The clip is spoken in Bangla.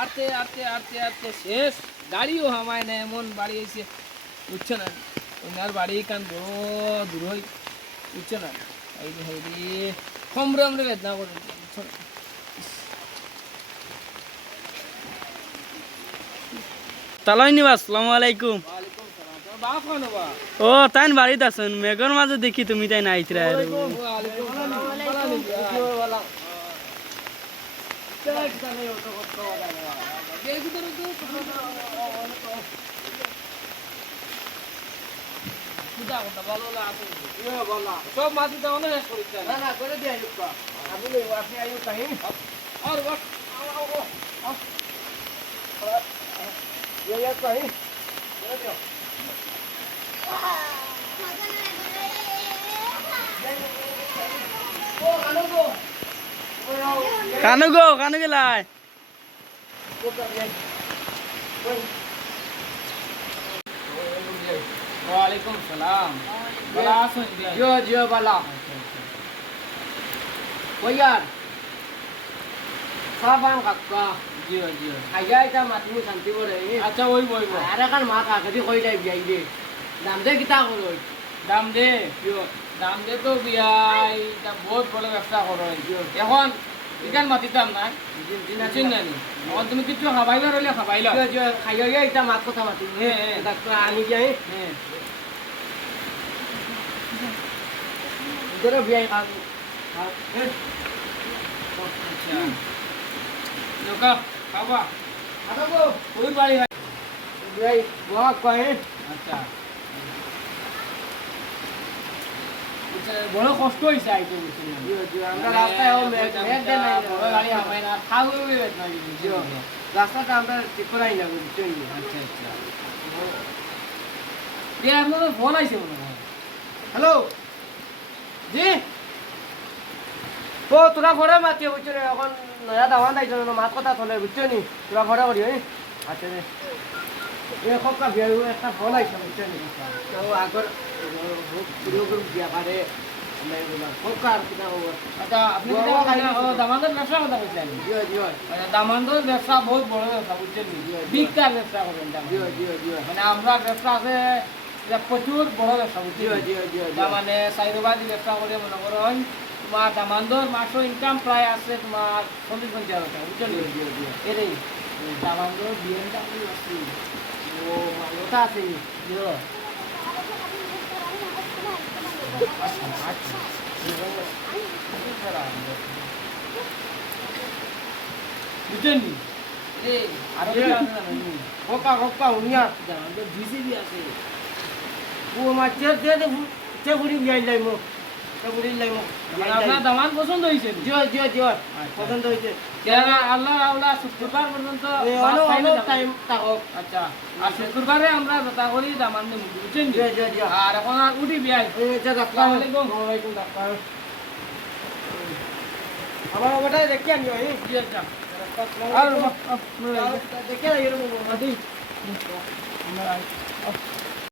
আরতে আরতে আরতে আরতে শেষ গাড়িও হামায় না এমন বাড়ি এসে বুঝছো না ওনার বাড়ি কান বড় দূর হই বুঝছো না এই রে কমরে আমরা বেদনা করে বুঝছো না তালাই নিবা আসসালামু আলাইকুম। ওয়ালাইকুম সালাম তোমার বাপ কোন বা ও তাইন বাড়িত আছেন মেঘর মাঝে দেখি তুমি তাই নাইতরা ওয়ালাইকুম সালাম ওয়ালা চেক জানে অত কষ্ট ওয়ালা দেখি তো কুদা কথা ভালো না আপনি বলা সব মাটি দাও না শেষ করিতে না না করে দিয়ে আইব আপনি আপনি আইব তাই আর বাট ये तो है चलो दियो ओ কানু গেলাই वालेकुम सलाम बला सुन जो जो बला ओ यार साबान काका जियो जियो आया इता मातमु शांति बोले अच्छा ওই বই আরে কান মা কাকদি কই যাই বিয়াই দে দাম দে কিতা করই দাম দে জিও দাম দে তো বিয়াই এটা বহুত বড় ব্যবসা করো এখন ইকান মাতিতাম না চিন না নি এখন তুমি কিছু খাবাইলা রইলে খাবাইলা জিও খাইয়া ইতা মাত কথা মাতি হ্যাঁ ডাক্তার আনি যাই হ্যাঁ ইতরে বিয়াই খাও আচ্ছা লোকা বাবা আটা গো ওই বাড়ি ভাই বাবা কয় আচ্ছা আচ্ছা বড় কষ্ট হইছে আইতে বুঝছেন আমরা রাস্তায় মেঘ দেন না বড় গাড়ি হবে না খাও হবে না জিও রাস্তাটা আমরা ঠিক করাই না বুঝছেন আচ্ছা আচ্ছা কে আপনার ফোন আইছে মনে হয় হ্যালো জি ও তোরা ফোনে মাতিয়ে বুঝছো রে এখন নয়া দাওয়ান দাইছো না মাত কথা চলে বুঝছো নি তোরা ফোনে করি আচ্ছা রে এ খপকা বিয়া একটা ফোন আইছে বুঝছো নি তো আগর পুরো বিয়া করে আমরা বলা খপকা আর কিনা হবে আচ্ছা আপনি দামানদের ব্যবসা কথা কইছেন জিও জিও দামানদের ব্যবসা বহুত বড় ব্যবসা বুঝছো নি বিগটার ব্যবসা করেন জিও জিও জিও মানে আমরা ব্যবসা আছে এটা প্রচুর বড় ব্যবসা বুঝছো জিও জিও জিও মানে সাইরবাদি ব্যবসা করে মনে করেন তোমার দামানদর মাসও ইনকাম প্রায় আছে তোমার 40-50 টাকা বুঝছো এটাই দামানদর বিএমডব্লিউ আছে ও মালটা আছে জিও আচ্ছা বুঝছেন এই আরো কি আছে জানেন কোকা কোকা উনিয়া দামানদর জিসিবি আছে ও মা চে বুড়ি বিয়াই লাইমো আপনার দামান পছন্দ হয়েছে জিও জিও জিও পছন্দ হয়েছে আল্লাহ আল্লাহ শুক্রবার পর্যন্ত টাইম থাকুক আচ্ছা আর শুক্রবারে আমরা যথা করি দামান দেব বুঝছেন জিও জিও জিও আর এখন আর উঠি বিয়াই আসসালামু আলাইকুম ওয়ালাইকুম ডাক্তার আমার ওটা দেখি আমি জি আচ্ছা আর দেখি এরকম আদি আমরা